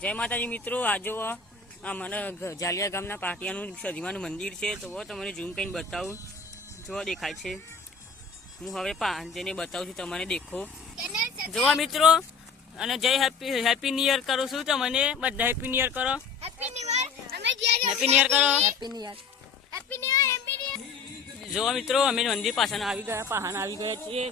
જય માતાજી મિત્રો, આજે અમારા જાલિયા ગામના પાટિયાનું સદીમાનું મંદિર છે. તો તમને ઝૂમ કરીને બતાવું. જોવા દેખાય છે. હું હવે જઈને બતાવું છું તમને. દેખો જોવા મિત્રો. અને જય હેપી ન્યુ યર કરું છું તમને બધા. હેપી ન્યુ યર કરો. હેપી ન્યુ યર કરો. જોવા મિત્રો, અમે મંદિર પાછળ આવી ગયા છીએ.